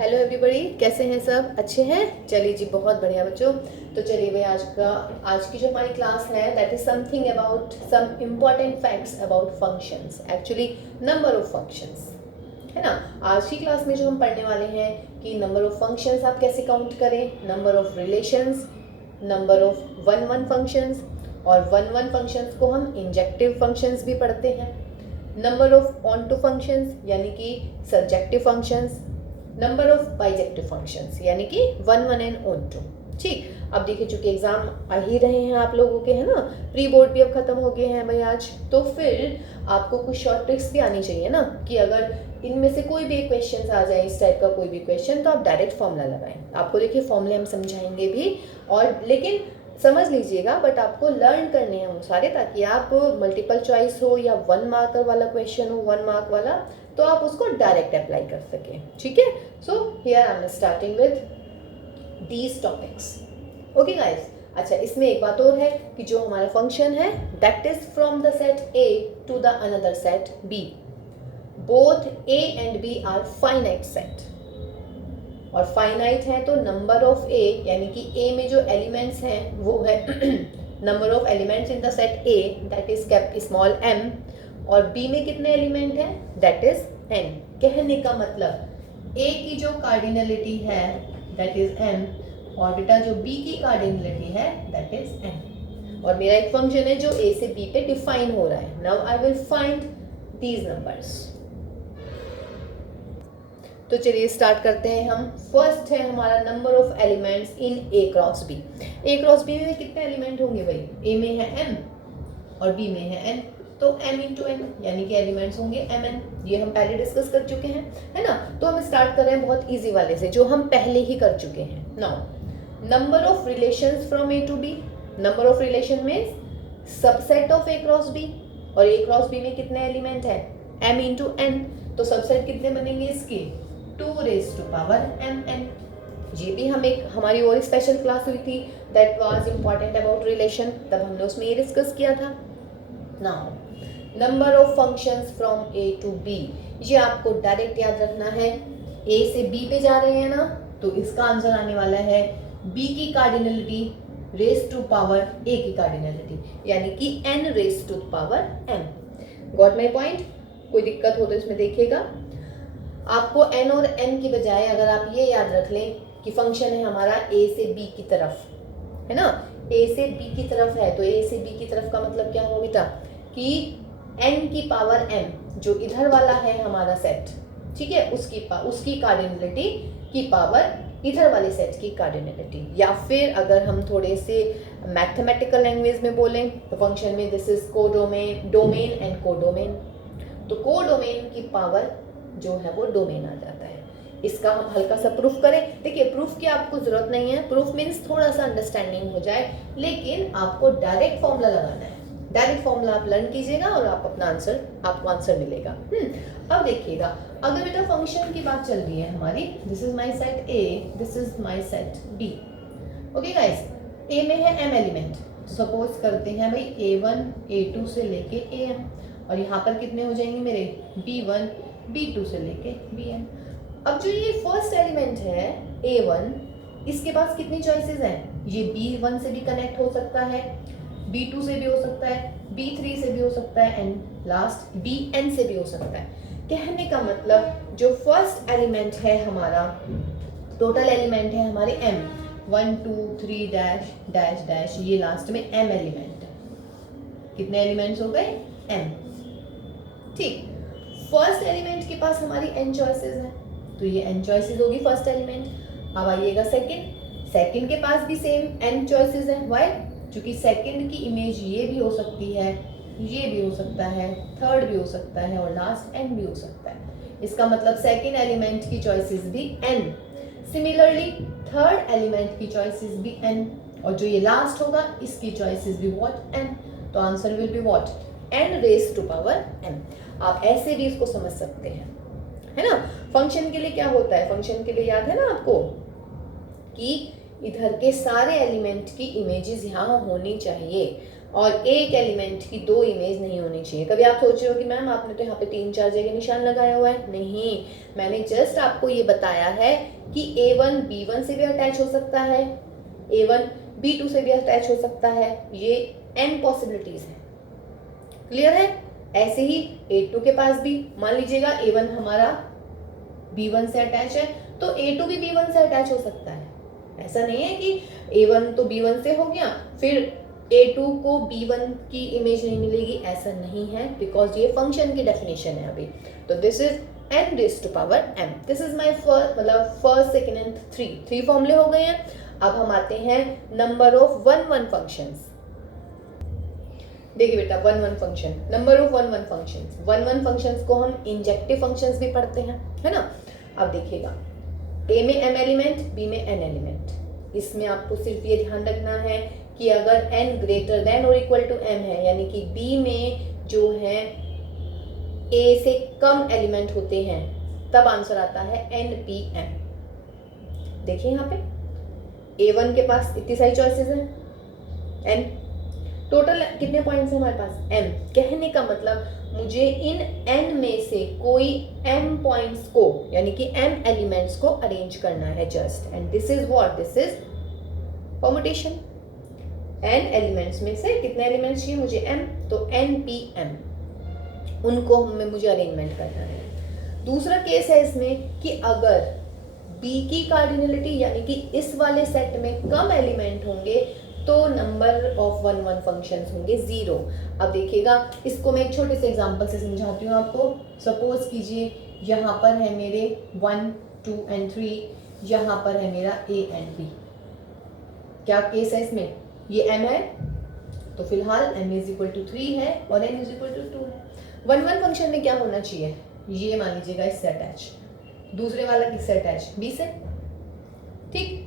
Hello everybody, कैसे हैं सब? अच्छे हैं? चलिए जी, बहुत बढ़िया बच्चों। तो चलिए भाई, आज की जो हमारी क्लास है that is something about some important facts about functions, actually number of functions, है ना। आज की क्लास में जो हम पढ़ने वाले हैं कि नंबर ऑफ फंक्शंस आप कैसे काउंट करें, number of relations, number of one one functions, और वन वन फंक्शंस को हम इंजेक्टिव फंक्शंस भी पढ़ते हैं, number of onto functions यानी कि subjective functions, number of bijective functions यानी कि one one and onto. ठीक, अब देखिए चूंकि एग्जाम आ ही रहे हैं आप लोगों के, है ना, प्री बोर्ड भी अब खत्म हो गए हैं भाई आज, तो फिर आपको कुछ शॉर्ट ट्रिक्स भी आनी चाहिए ना, कि अगर इनमें से कोई भी एक क्वेश्चन आ जाए, इस टाइप का कोई भी क्वेश्चन, तो आप डायरेक्ट फॉर्मूला लगाएं। आपको देखिए फॉर्मूले हम समझाएंगे भी, और लेकिन समझ लीजिएगा, बट आपको लर्न करने हैं वो सारे, ताकि आप मल्टीपल चॉइस हो या वन मार्कर वाला क्वेश्चन हो, वन मार्क वाला, तो आप उसको डायरेक्ट अप्लाई कर सकें। ठीक है, so here I am starting with these topics. Okay guys, अच्छा इसमें एक बात और है कि जो हमारा फंक्शन है that is from the set A to the another set B, both A and B are finite set, और फाइनाइट है तो नंबर ऑफ ए यानी कि ए में जो एलिमेंट्स हैं वो है number of elements in the set A that is cap small M, और बी में कितने एलिमेंट हैं दैट इज एन। कहने का मतलब ए की जो कार्डिनलिटी है दैट इज एन, और बेटा जो बी की कार्डिनलिटी है दैट इज एन, और मेरा एक फंक्शन है जो ए से बी पे डिफाइन हो रहा है। Now I will find these numbers. तो चलिए स्टार्ट करते हैं हम। फर्स्ट है हमारा number of elements in A cross B. A cross B में कितने एलिमेंट होंगे भाई? ए में है एम और बी में है एन, तो m इंटू एन यानी कि एलिमेंट्स होंगे एम एन। ये हम पहले डिस्कस कर चुके हैं, है ना। तो हम स्टार्ट कर रहे हैं बहुत इजी वाले से, जो हम पहले ही कर चुके हैं। Now number of relations from A to B. Number of relation में subset of A cross B, और ए क्रॉस बी में कितने एलिमेंट है? m इंटू एन, तो सबसेट कितने बनेंगे इसके? 2 raise to power m n. ये भी हम एक हमारी और स्पेशल क्लास हुई थी that was important about relation, तब हमने उसमें ये डिस्कस किया था। Now number of functions from A to B, ये आपको डायरेक्ट याद रखना है। ए से बी पे जा रहे हैं ना, तो इसका आंसर आने वाला है बी की cardinality raise to power A की कार्डिनलिटी, यानी कि N raise to power M. Got my point? कोई दिक्कत हो तो इसमें देखिएगा। आपको एन और एन की बजाय अगर आप ये याद रख लें कि फंक्शन है हमारा ए से बी की तरफ, है ना, ए से बी की तरफ है, तो ए से बी की तरफ का मतलब क्या होगा बेटा? कि n की पावर m जो इधर वाला है हमारा सेट, ठीक है, उसकी कार्डिनलिटी की पावर इधर वाले सेट की कार्डिनलिटी, या फिर अगर हम थोड़े से मैथमेटिकल लैंग्वेज में बोलें तो फंक्शन में this is codomain, domain and codomain. तो कोडोमेन की पावर जो है वो डोमेन आ जाता है। इसका हम हल्का सा प्रूफ करें। देखिए प्रूफ की आपको जरूरत नहीं है, प्रूफ मीन्स थोड़ा सा अंडरस्टैंडिंग हो जाए, लेकिन आपको डायरेक्ट फॉर्मूला लगाना है। डायरेक्ट फॉर्मूला आप लर्न कीजिएगा और आप अपना आंसर, आपको आंसर मिलेगा। अब देखिएगा, अगर बेटा फंक्शन की बात चल रही है हमारी, this is my set A, this is my set B. Okay guys, A में है m एलिमेंट, सपोज करते हैं भाई a1 a2 से लेके am, और यहाँ पर कितने हो जाएंगे मेरे? b1 b2 से लेके bm। अब जो ये फर्स्ट एलिमेंट है a1, इसके पास कितनी चॉइसेस हैं? ये b1 से भी कनेक्ट हो सकता है, b2 से भी हो सकता है, b3 से भी हो सकता है, एंड लास्ट bn से भी हो सकता है। कहने का मतलब जो फर्स्ट एलिमेंट है हमारा, टोटल एलिमेंट है हमारे m, 1 2 3 डैश डैश डैश, ये लास्ट में m एलिमेंट। कितने एलिमेंट्स हो गए? m। ठीक, फर्स्ट एलिमेंट के पास हमारी n चॉइसेस हैं, तो ये n चॉइसेस होगी फर्स्ट एलिमेंट। अब आइएगा सेकंड के पास भी सेम n चॉइसेस हैं। व्हाई? क्योंकि सेकंड की इमेज ये भी हो सकती है, ये भी हो सकता है, थर्ड भी हो सकता है, और लास्ट n भी हो सकता है। इसका मतलब सेकंड एलिमेंट की चॉइसेस भी n, सिमिलरली थर्ड एलिमेंट की चॉइसेस भी n, और जो ये लास्ट होगा इसकी चॉइसेस भी व्हाट? n। तो answer will be what? n raise to power m। आप ऐसे भी इसको समझ सकते हैं, है ना। फंक्शन के लिए क्या होता है? फंक्शन के लिए याद है ना आपको कि इधर के सारे एलिमेंट की इमेजेस यहाँ होनी चाहिए। और एक एलिमेंट की दो इमेज नहीं होनी चाहिए। कभी आप सोच रहे हो कि मैम आपने तो यहाँ पे 3-4 जगह निशान लगाया हुआ है। नहीं, मैंने जस्ट आपको ये बताया है कि A1 B1 से भी अटैच हो सकता है, A1 B2 से भी अटैच हो सकता है। ये n पॉसिबिलिटीज है। क्लियर है? ऐसे ही A2 के पास भी मान लीजिएगा A1 हमारा B1 से अटैच है तो A2 भी B1 से अटैच हो सकता है। ऐसा नहीं है कि A1 तो B1 से हो गया फिर A2 को B1 की इमेज नहीं मिलेगी, ऐसा नहीं है, बिकॉज ये फंक्शन की डेफिनेशन है अभी। तो this is n raise to power m। This is my first second and three फॉर्मूले हो गए हैं। अब हम आते हैं नंबर ऑफ वन फंक्शंस। देखिए बेटा, one function, number of one functions functions को हम इंजेक्टिव फंक्शंस भी पढ़ते हैं, है ना। अब देखिएगा, A में m एलिमेंट, B में n एलिमेंट। इसमें आपको सिर्फ ये ध्यान रखना है कि अगर n ग्रेटर देन और इक्वल टू m है, यानी कि B में जो है A से कम एलिमेंट होते हैं, तब आंसर आता है NPM। देखिए यहाँ पे A1 के पास इतनी सारी चॉइसेस हैं, n टोटल कितने पॉइंट्स हैं हमारे पास? m। कहने का मतलब मुझे इन n में से कोई m पॉइंट्स को, यानी कि m एलिमेंट्स को अरेंज करना है just, and this is what, this is permutation. n elements में से कितने एलिमेंट्स चाहिए मुझे? m, तो NPM, उनको मुझे अरेंजमेंट करना है। दूसरा केस है इसमें कि अगर B की कार्डिनलिटी, यानी कि इस वाले सेट में कम एलिमेंट होंगे तो नंबर ऑफ वन फंक्शंस होंगे 0। अब देखिएगा, इसको मैं एक छोटे से एग्जांपल से समझाती हूँ आपको। सपोज कीजिए यहाँ पर है मेरे 1, 2 एंड 3, यहाँ पर है मेरा A एंड B। क्या केस है इसमें? ये m है तो फिलहाल m इज इक्वल टू 3 है और n इज इक्वल टू 2 है। वन फंक्शन में क्या होना चाहिए? ये मान लीजिएगा इससे अटैच, दूसरे वाला किससे अटैच? B से। ठीक,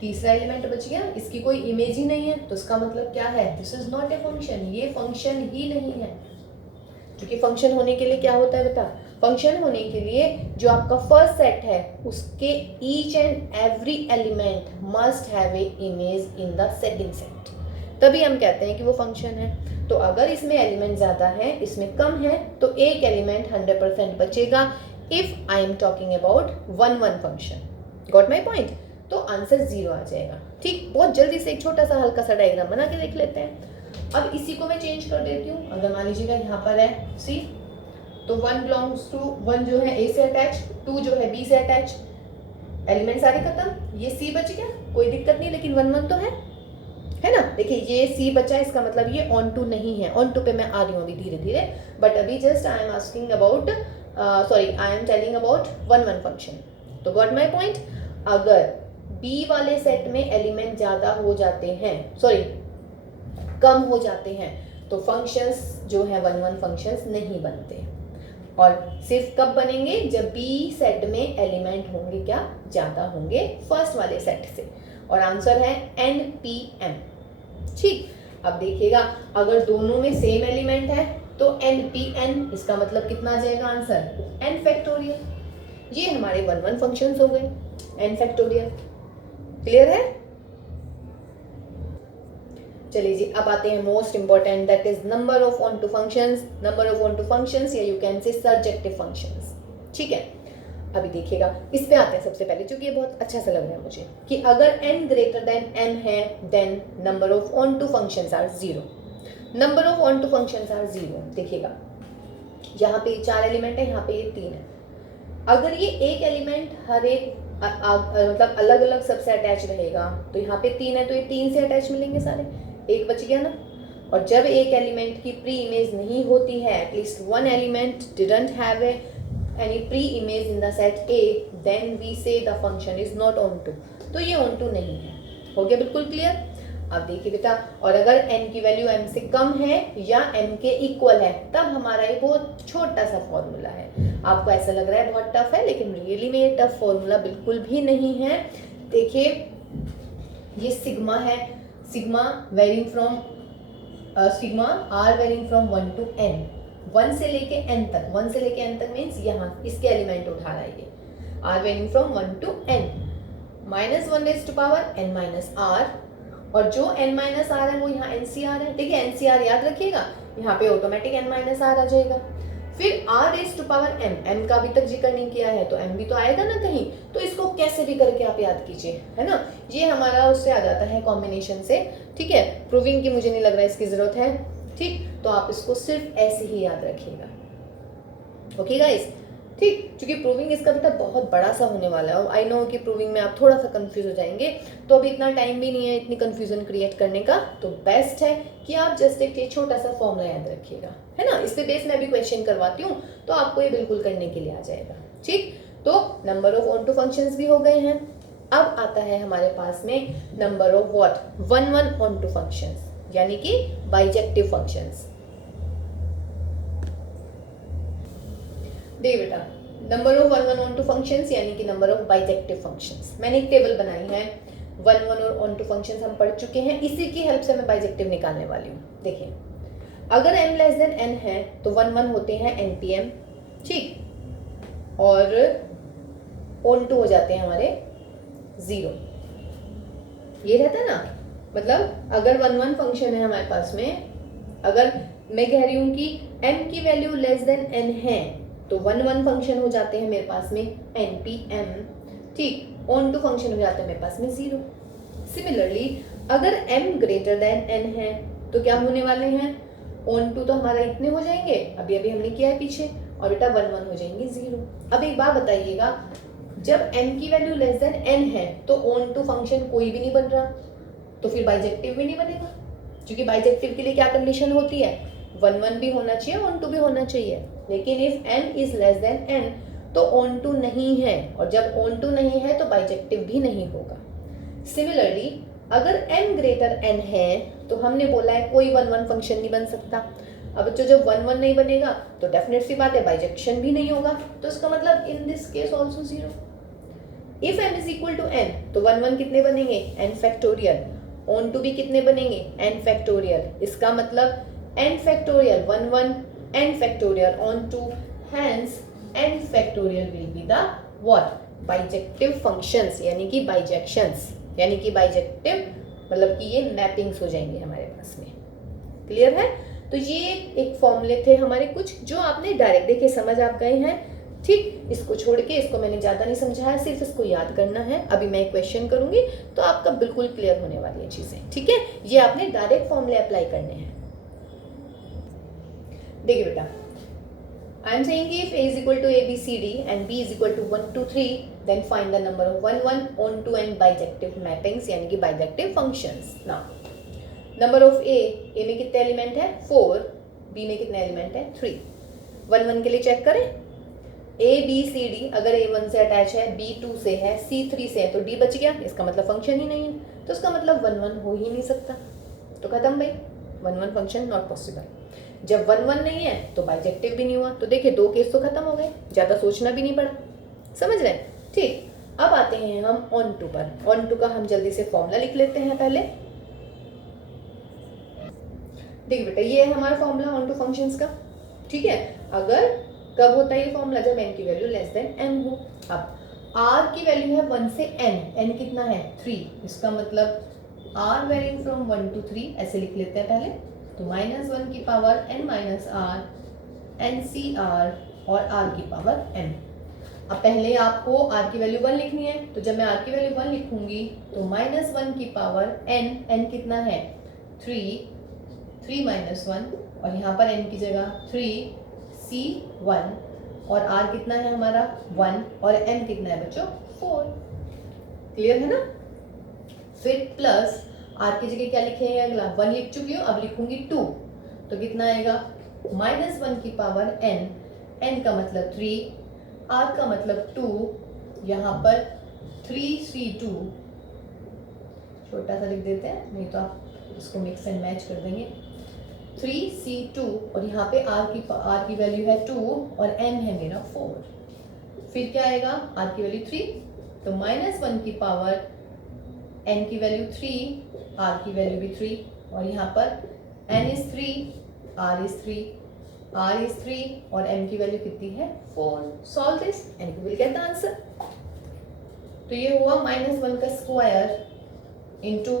तीसरा एलिमेंट बच गया, इसकी कोई इमेज ही नहीं है, तो इसका मतलब क्या है? This is not a function, ये फंक्शन ही नहीं है। क्योंकि फंक्शन होने के लिए क्या होता है बेटा? फंक्शन होने के लिए जो आपका फर्स्ट सेट है उसके each and every element must have a image in the second set, तभी हम कहते हैं कि वो फंक्शन है। तो अगर इसमें एलिमेंट ज़्यादा है, इसमें कम है, तो एक एलिमेंट 100% बचेगा if I am talking about one function. Got my point? तो आंसर 0 आ जाएगा। ठीक, बहुत जल्दी से एक छोटा सा हल्का सा डायग्राम बना के देख लेते हैं। अब इसी को मैं चेंज कर देती हूँ। अगर मान लीजिएगा यहाँ पर है C, तो 1 बिलोंग्स टू 1 जो है A से अटैच, 2 जो है B से अटैच, एलिमेंट सारे खत्म, ये C बच गया, कोई दिक्कत नहीं, लेकिन 1 तो है ना। देखिए ये C बचा, इसका मतलब ये ऑन टू नहीं है। ऑन टू पे मैं आ रही हूँ अभी धीरे धीरे, बट अभी just I am asking about I am telling about one function. तो गॉट माई पॉइंट? अगर B वाले सेट में एलिमेंट ज़्यादा हो जाते हैं, कम हो जाते हैं, तो फंक्शंस जो है वन फंक्शंस नहीं बनते, और सिर्फ कब बनेंगे? जब B सेट में एलिमेंट होंगे क्या? ज़्यादा होंगे फर्स्ट वाले सेट से, और आंसर है NPM। ठीक, अब देखिएगा, अगर दोनों में सेम एलिमेंट है तो NPN, इसका मतलब कितना आ जाएगा आंसर? n factorial. ये हमारे वन फंक्शंस हो गए, n फैक्टोरियल। क्लियर है? चलिए जी, अब आते हैं most important, that is number of onto functions. Number of onto functions, या you can say surjective functions. ठीक है, अभी देखिएगा, इस पे आते हैं सबसे पहले, क्योंकि ये बहुत अच्छा सा लग रहा है मुझे, कि अगर n ग्रेटर देन m है then number of onto functions are 0। Number of onto functions are 0। देखिएगा, यहाँ पे 4 एलिमेंट है, यहाँ पे ये 3 है। अगर ये एक एलिमेंट हर एक मतलब अलग अलग सबसे अटैच रहेगा, तो यहाँ पे 3 है तो ये 3 से अटैच मिलेंगे सारे, एक बच गया ना। और जब एक एलिमेंट की प्री इमेज नहीं होती है, at least one element didn't have any pre image in the set A, then we say the function is not onto. तो ये ऑन टू नहीं है। हो गया बिल्कुल क्लियर? अब देखिए बेटा, और अगर n की वैल्यू m से कम है या m के इक्वल है, तब हमारा ये बहुत छोटा सा फॉर्मूला है। आपको ऐसा लग रहा है बहुत टफ है, लेकिन रियली में ये टफ फॉर्मूला बिल्कुल भी नहीं है। देखिए, ये सिग्मा है, sigma varying from sigma r varying from 1 to n, 1 से लेके n तक, 1 से लेके n तक मीन्स यहाँ इसके एलिमेंट उठा रहा है ये, r varying from 1 to n, -1 raised to power n minus r और जो n माइनस आर है वो यहाँ NCR है। देखिए NCR याद रखिएगा, यहाँ पे ऑटोमेटिक n माइनस आर आ जाएगा। फिर r raise to power m का अभी तक जिक्र नहीं किया है तो m भी तो आएगा ना कहीं, तो इसको कैसे भी करके आप याद कीजिए, है ना। ये हमारा उससे आ जाता है कॉम्बिनेशन से, ठीक है। प्रूविंग की मुझे नहीं लग रहा इसकी जरूरत है, ठीक। तो आप इसको सिर्फ ऐसे ही याद रखिएगा, ओके गाइस, ठीक। क्योंकि प्रूविंग इसका बेटा बहुत बड़ा सा होने वाला है, और आई नो कि प्रूविंग में आप थोड़ा सा कंफ्यूज हो जाएंगे, तो अभी इतना टाइम भी नहीं है इतनी कंफ्यूजन क्रिएट करने का। तो बेस्ट है कि आप जस्ट एक छोटा सा फॉर्मूला याद रखिएगा, है ना। इस पे बेस मैं भी क्वेश्चन करवाती हूँ तो आपको ये बिल्कुल करने के लिए आ जाएगा, ठीक। तो number of onto functions भी हो गए हैं। अब आता है हमारे पास में number of what, one onto functions, यानी कि बाइजेक्टिव फंक्शंस। देखिए बेटा, number of one onto functions यानी कि नंबर ऑफ बाइजेक्टिव फंक्शंस, मैंने एक टेबल बनाई है। वन और ऑन टू फंक्शंस हम पढ़ चुके हैं, इसी की हेल्प से मैं बाइजेक्टिव निकालने वाली हूँ। देखिए, अगर m लेस देन n है तो वन होते हैं npm, ठीक, और ऑन टू हो जाते हैं हमारे 0। ये रहता है ना, मतलब अगर वन फंक्शन है हमारे पास में, अगर मैं कह रही हूँ कि m की वैल्यू लेस देन n है तो वन फंक्शन हो जाते हैं मेरे पास में npm, ठीक। ऑन टू फंक्शन हो जाते हैं मेरे पास में 0। सिमिलरली अगर m ग्रेटर देन n है तो क्या होने वाले हैं, ऑन टू तो हमारा इतने हो जाएंगे, अभी हमने किया है पीछे, और बेटा वन हो जाएंगे 0। अब एक बात बताइएगा, जब m की वैल्यू लेस देन n है तो ऑन टू फंक्शन कोई भी नहीं बन रहा, तो फिर बाइजेक्टिव भी नहीं बनेगा, क्योंकि बाइजेक्टिव के लिए क्या कंडीशन होती है, वन भी होना चाहिए, ऑन टू भी होना चाहिए। लेकिन if m is less than n तो ऑन टू नहीं है, और जब ऑन टू नहीं है तो बाइजेक्टिव भी नहीं होगा। सिमिलरली अगर m ग्रेटर n है तो हमने बोला है कोई वन फंक्शन नहीं बन सकता। अब बच्चों जब वन नहीं बनेगा तो डेफिनेट सी बात है बाइजेक्शन भी नहीं होगा, तो इसका मतलब in this case also 0। If m is equal to n तो वन कितने बनेंगे, n फैक्टोरियल, ऑन टू भी कितने बनेंगे, n फैक्टोरियल। इसका मतलब n factorial one n factorial onto, hence n factorial will be the what, bijective functions, यानी कि बाइजेक्शंस, यानी कि बाइजेक्टिव मतलब कि ये मैपिंग्स हो जाएंगे हमारे पास में। क्लियर है। तो ये एक फॉर्मूले थे हमारे कुछ, जो आपने डायरेक्ट देखे समझ आप गए हैं, ठीक। इसको छोड़ के इसको मैंने ज़्यादा नहीं समझाया, सिर्फ इसको याद करना है। अभी मैं क्वेश्चन करूंगी तो आपका बिल्कुल क्लियर होने वाली है चीज़ें, ठीक है। ये आपने डायरेक्ट फॉर्मूले अप्लाई करने हैं। देखिए बेटा, I am saying if a is equal to a b c d and b is equal to 1 2 3 then find the number of one on to and bijective mappings, यानी कि bijective functions। Now number of a में कितने element है 4, b में कितने element है 3। One के लिए चेक करें, a b c d अगर a1 से अटैच है, b 2 से है, c 3 से है तो d बच गया, इसका मतलब फंक्शन ही नहीं है, तो इसका मतलब वन हो ही नहीं सकता, तो खत्म भाई, वन फंक्शन नॉट पॉसिबल। जब वन नहीं है तो बाइजेक्टिव भी नहीं हुआ, तो देखिए 2 केस तो खत्म हो गए, ज्यादा सोचना भी नहीं पड़ा, समझ रहे हैं, ठीक। अब आते हैं हम ऑन टू पर। ऑन टू का हम जल्दी से फॉर्मूला लिख लेते हैं पहले। देखिए बेटा, ये है हमारा फॉर्मूला ऑन टू फंक्शंस का, ठीक है। अगर कब होता है ये फॉर्मूला, जब n की वैल्यू लेस देन m हो। अब r की वैल्यू है 1 से n कितना है 3, इसका मतलब r वेरिंग फ्रॉम 1 to 3 ऐसे लिख लेते हैं पहले, तो -1 की power n minus R NCR और r की पावर m। अब पहले आपको r की वैल्यू 1 लिखनी है, तो जब मैं r की वैल्यू 1 लिखूंगी तो -1 की पावर n कितना है 3 माइनस 1, और यहाँ पर n की जगह 3C1, और r कितना है हमारा 1, और m कितना है बच्चों 4। क्लियर है ना। फिर प्लस r की जगह क्या लिखेंगे, अगला 1 लिख चुकी हूँ, अब लिखूंगी 2, तो कितना आएगा -1 की पावर n का मतलब 3, r का मतलब 2, यहाँ पर 3C2, छोटा सा लिख देते हैं नहीं तो आप इसको मिक्स एंड मैच कर देंगे, 3C2, और यहाँ पे r की वैल्यू है 2 और n है मेरा 4। फिर क्या आएगा, r की वैल्यू 3, तो -1 की पावर n की वैल्यू 3, r की वैल्यू भी 3, और यहाँ पर n is 3, r is 3 और m की वैल्यू कितनी है 4। Solve this and you will get the answer. तो ये हुआ -1 का स्क्वायर इंटू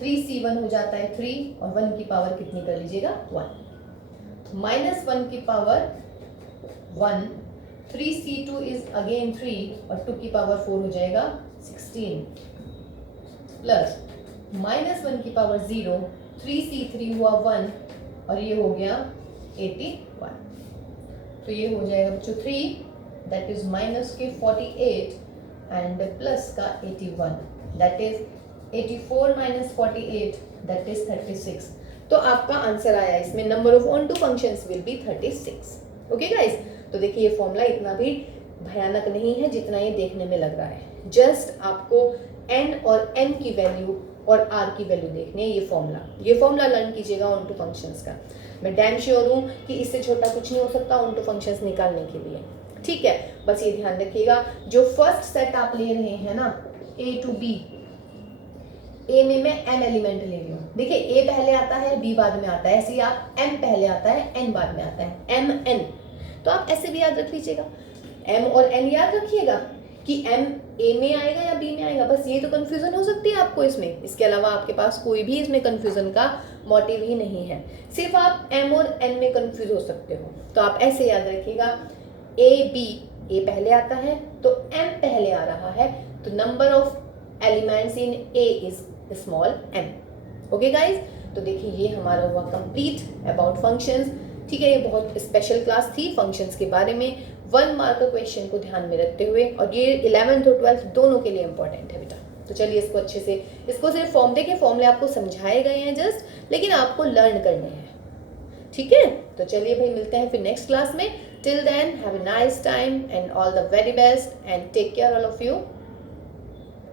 3c1 हो जाता है 3 और 1 की पावर कितनी कर लीजिएगा 1 माइनस 1 की पावर 1 3c2 इज अगेन 3 और 2 की पावर 4 हो जाएगा 16 प्लस माइनस 1 की पावर 0 3c3 हुआ 1 और ये हो गया 81 तो ये हो जाएगा बच्चों 3 दैट इज माइनस के 48 एंड प्लस का 81 that is 84 minus 48 that is 36 तो आपका आंसर आया इसमें number of onto functions will be 36 okay guys तो देखिए ये फॉर्मूला इतना भी भयानक नहीं है जितना ये देखने में लग रहा है जस्ट आपको n और n की वैल्यू और r की वैल्यू देखनी है ये फॉर्मूला लर्न कीजिएगा ऑन टू फंक्शंस का मैं डैम श्योर हूँ कि इससे छोटा कुछ नहीं हो सकता ऑन टू फंक्शंस निकालने के लिए ठीक है बस ये ध्यान रखिएगा जो फर्स्ट सेट आप ले रहे हैं ना a टू b a में मैं m एलिमेंट ले रही हूँ देखिए a पहले आता है b बाद में आता है ऐसे ही आप m पहले आता है n बाद में आता है m n तो आप ऐसे भी याद रख लीजिएगा m और n याद रखिएगा कि m a में आएगा या b में आएगा बस ये तो कंफ्यूजन हो सकती है आपको इसमें इसके अलावा आपके पास कोई भी इसमें कंफ्यूजन का मोटिव ही नहीं है सिर्फ आप m और n में कंफ्यूज हो सकते हो तो आप ऐसे याद रखिएगा a पहले आता है तो m पहले आ रहा है तो number of elements in a is small m okay guys तो देखिए ये हमारा हुआ कंप्लीट अबाउट फंक्शंस ठीक है ये बहुत स्पेशल क्लास थी फंक्शंस के बारे में 1 मार्क क्वेश्चन को ध्यान में रखते हुए और ये 11th और 12th दोनों के लिए इंपॉर्टेंट है बेटा तो चलिए इसको अच्छे से इसको सिर्फ फॉर्मूले आपको समझाए गए हैं जस्ट लेकिन आपको लर्न करने हैं ठीक है तो चलिए भाई मिलते हैं फिर नेक्स्ट क्लास में till then have a nice time and all the very best and take care all of you